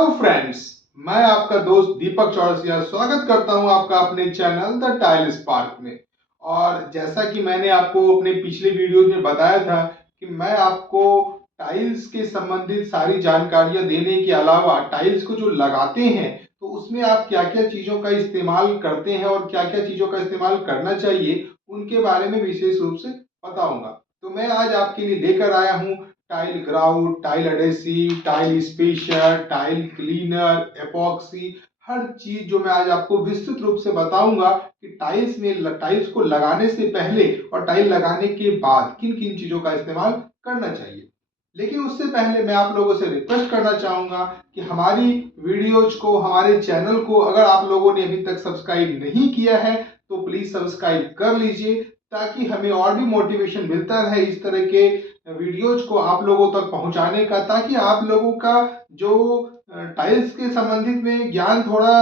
Hello friends, मैं आपका दोस्त दीपक चौरसिया स्वागत करता हूं आपका अपने चैनल द टाइल स्पार्क में। और जैसा कि मैंने आपको अपने पिछले वीडियो में बताया था कि मैं आपको टाइल्स के संबंधित सारी जानकारियां देने के अलावा टाइल्स को जो लगाते हैं तो उसमें आप क्या क्या चीज़ों का इस्तेमाल करते हैं और क्या क्या चीज़ों का इस्तेमाल करना चाहिए उनके बारे में विशेष रूप से बताऊंगा। तो मैं आज आपके लिए लेकर आया हूँ tile grout, tile adhesive, tile spacer, tile cleaner, epoxy, हर चीज जो मैं आज आपको विस्तृत रूप से बताऊंगा कि टाइल्स को लगाने से पहले और टाइल लगाने के बाद किन किन चीजों का इस्तेमाल करना चाहिए। लेकिन उससे पहले मैं आप लोगों से रिक्वेस्ट करना चाहूंगा कि हमारी वीडियोज को, हमारे चैनल को अगर आप लोगों ने अभी तक सब्सक्राइब नहीं किया है तो प्लीज सब्सक्राइब कर लीजिए, ताकि हमें और भी मोटिवेशन मिलता रहे इस तरह के वीडियोज को आप लोगों तक पहुंचाने का, ताकि आप लोगों का जो टाइल्स के संबंधित में ज्ञान थोड़ा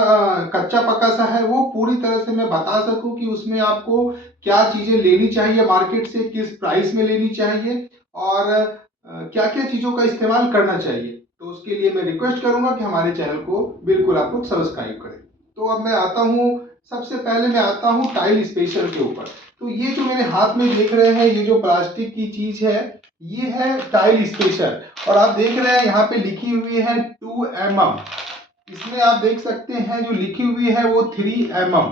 कच्चा पक्का सा है वो पूरी तरह से मैं बता सकूं कि उसमें आपको क्या चीजें लेनी चाहिए मार्केट से, किस प्राइस में लेनी चाहिए और क्या क्या चीजों का इस्तेमाल करना चाहिए। तो उसके लिए मैं रिक्वेस्ट करूंगा कि हमारे चैनल को बिल्कुल आप लोग सब्सक्राइब करें। तो अब मैं आता हूँ, सबसे पहले मैं आता हूँ टाइल स्पेशल के ऊपर। तो ये जो मेरे हाथ में देख रहे हैं, ये जो प्लास्टिक की चीज है ये है टाइल स्पेशल। और आप देख रहे हैं यहाँ पे लिखी हुई है 2 mm। इसमें आप देख सकते हैं जो लिखी हुई है वो 3 mm।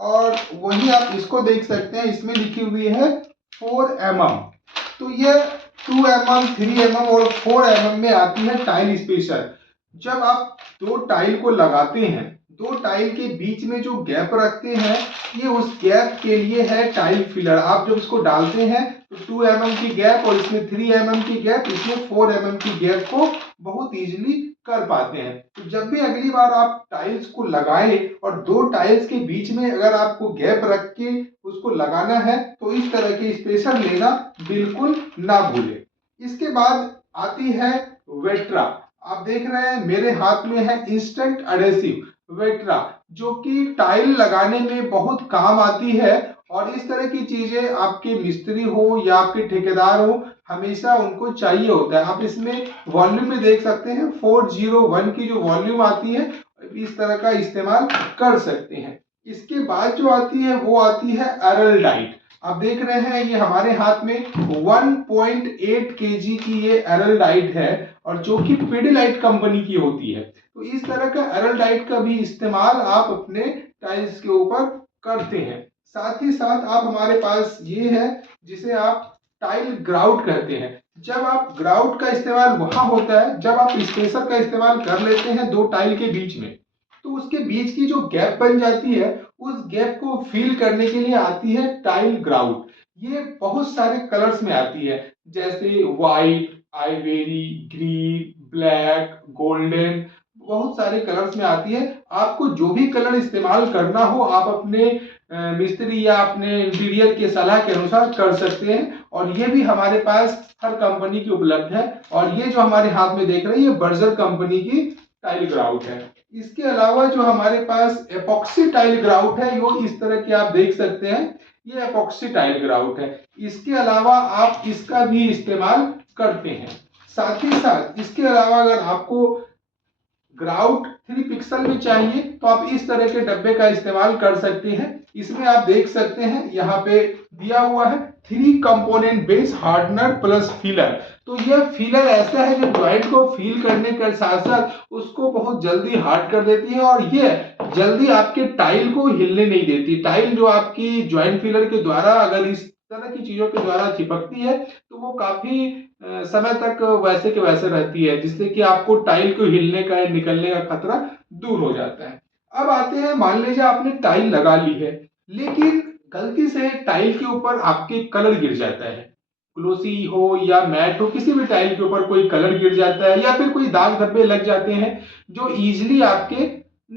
और वही आप इसको देख सकते हैं, इसमें लिखी हुई है 4 mm। तो ये 2 mm, 3 mm और 4 mm में आती है टाइल स्पेशल। जब आप दो टाइल को लगाते हैं, दो टाइल के बीच में जो गैप रखते हैं ये उस गैप के लिए है टाइल फिलर। आप जब इसको डालते हैं तो 2 mm की गैप और इसमें 3 mm की गैप, इसमें 4 mm की गैप को बहुत इजीली कर पाते हैं। तो जब भी अगली बार आप टाइल्स को लगाएं और दो टाइल्स के बीच में अगर आपको गैप रख के उसको लगाना है तो इस तरह के स्पेशल लेना बिल्कुल ना भूलें। इसके बाद आती है वेट्रा। आप देख रहे हैं मेरे हाथ में है इंस्टेंट एडेसिव वेट्रा, जो कि टाइल लगाने में बहुत काम आती है। और इस तरह की चीजें आपके मिस्त्री हो या आपके ठेकेदार हो हमेशा उनको चाहिए होता है। आप इसमें वॉल्यूम में देख सकते हैं 401 की जो वॉल्यूम आती है, इस तरह का इस्तेमाल कर सकते हैं। इसके बाद जो आती है वो आती है एरलडाइट। आप देख रहे हैं ये हमारे हाथ में 1.8 kg की ये एरलडाइट है और जो कि पिडिलाइट कंपनी की होती है। तो इस तरह का एरलडाइट का भी इस्तेमाल आप अपने टाइल्स के ऊपर करते हैं। साथ ही साथ आप हमारे पास ये है जिसे आप टाइल ग्राउट कहते हैं। जब आप ग्राउट का इस्तेमाल वहां होता है जब आप स्पेसर का इस्तेमाल कर लेते हैं दो टाइल के बीच में, तो उसके बीच की जो गैप बन जाती है उस गैप को फिल करने के लिए आती है टाइल ग्राउट। ये बहुत सारे कलर्स में आती है, जैसे व्हाइट, आइवेरी, ग्रीन, ब्लैक, गोल्डन, बहुत सारे कलर्स में आती है। आपको जो भी कलर इस्तेमाल करना हो आप अपने मिस्त्री या अपने इंटीरियर के सलाह के अनुसार कर सकते हैं। और ये भी हमारे पास हर कंपनी की उपलब्ध है। और ये जो हमारे हाथ में देख रहे हैं ये बर्जर कंपनी की टाइल ग्राउट है। इसके अलावा जो हमारे पास एपॉक्सी टाइल ग्राउट है वो इस तरह के आप देख सकते हैं, ये एपॉक्सी टाइल ग्राउट है। इसके अलावा आप इसका भी इस्तेमाल करते हैं। साथ ही साथ इसके अलावा अगर आपको ग्राउट 3 पिक्सल में चाहिए तो आप इस तरह के डब्बे का इस्तेमाल कर सकते हैं। इसमें आप देख सकते हैं यहाँ पे दिया हुआ है 3 component base hardener plus filler. तो यह फिलर ऐसा है जो ज्वाइंट को फील करने के साथ साथ उसको बहुत जल्दी हार्ड कर देती है और ये जल्दी आपके टाइल को हिलने नहीं देती। टाइल जो आपकी ज्वाइंट फिलर के द्वारा अगर इस तरह की चीजों के द्वारा चिपकती है तो वो काफी समय तक वैसे के वैसे रहती है, जिससे कि आपको टाइल को हिलने का या निकलने का खतरा दूर हो जाता है। अब आते हैं, मान लीजिए आपने टाइल लगा ली है लेकिन गलती से टाइल के ऊपर आपके कलर गिर जाता है, ग्लोसी हो या मैट हो, किसी भी टाइल के ऊपर कोई कलर गिर जाता है या फिर कोई दाग धब्बे लग जाते हैं जो इजीली आपके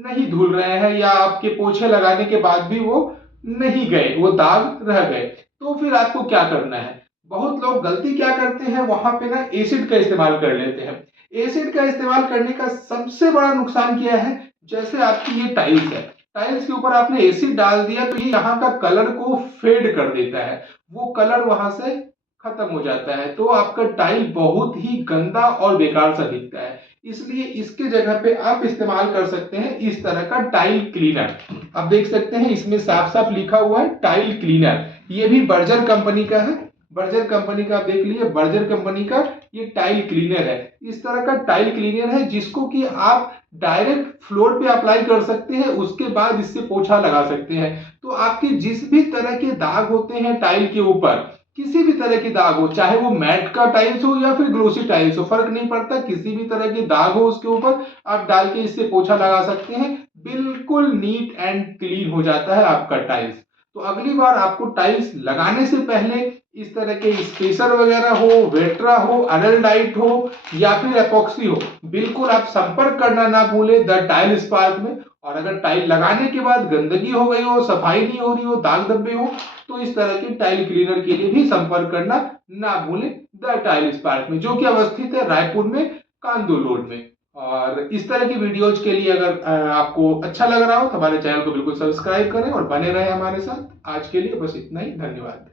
नहीं धुल रहे हैं या आपके पोछे लगाने के बाद भी वो नहीं गए, वो दाग रह गए, तो फिर आपको क्या करना है। बहुत लोग गलती क्या करते हैं वहां पे ना एसिड का इस्तेमाल कर लेते हैं। एसिड का इस्तेमाल करने का सबसे बड़ा नुकसान क्या है, जैसे आपकी ये टाइल्स है, टाइल्स के ऊपर आपने एसिड डाल दिया तो ये यहाँ का कलर को फेड कर देता है, वो कलर वहां से खत्म हो जाता है, तो आपका टाइल बहुत ही गंदा और बेकार सा दिखता है। इसलिए इसके जगह पे आप इस्तेमाल कर सकते हैं इस तरह का टाइल क्लीनर। आप देख सकते हैं इसमें साफ साफ लिखा हुआ है टाइल क्लीनर। ये भी बर्जर कंपनी का है। बर्जर कंपनी का आप देख लीजिए, बर्जर कंपनी का ये टाइल क्लीनर है। इस तरह का टाइल क्लीनर है जिसको कि आप डायरेक्ट फ्लोर पे अप्लाई कर सकते हैं, उसके बाद इससे पोछा लगा सकते हैं। तो आपके जिस भी तरह के दाग होते हैं टाइल के ऊपर, किसी भी तरह के दाग हो, चाहे वो मैट का टाइल्स हो या फिर ग्लोसी टाइल्स हो, फर्क नहीं पड़ता, किसी भी तरह के दाग हो उसके ऊपर आप डाल के इससे पोछा लगा सकते हैं। बिल्कुल नीट एंड क्लीन हो जाता है आपका टाइल्स। तो अगली बार आपको टाइल्स लगाने से पहले इस तरह के स्पेसर वगैरह हो, वेट्रा हो, अरलडाइट हो या फिर एपॉक्सी हो, बिल्कुल आप संपर्क करना ना भूले द टाइल स्पार्क में। और अगर टाइल लगाने के बाद गंदगी हो गई हो, सफाई नहीं हो रही हो, दाग धब्बे हो, तो इस तरह के टाइल क्लीनर के लिए भी संपर्क करना ना भूलें द टाइल स्पार्क में, जो कि अवस्थित है रायपुर में, कांदूल रोड में। और इस तरह की वीडियोज के लिए अगर आपको अच्छा लग रहा हो तो हमारे चैनल को बिल्कुल सब्सक्राइब करें और बने रहें हमारे साथ। आज के लिए बस इतना ही, धन्यवाद।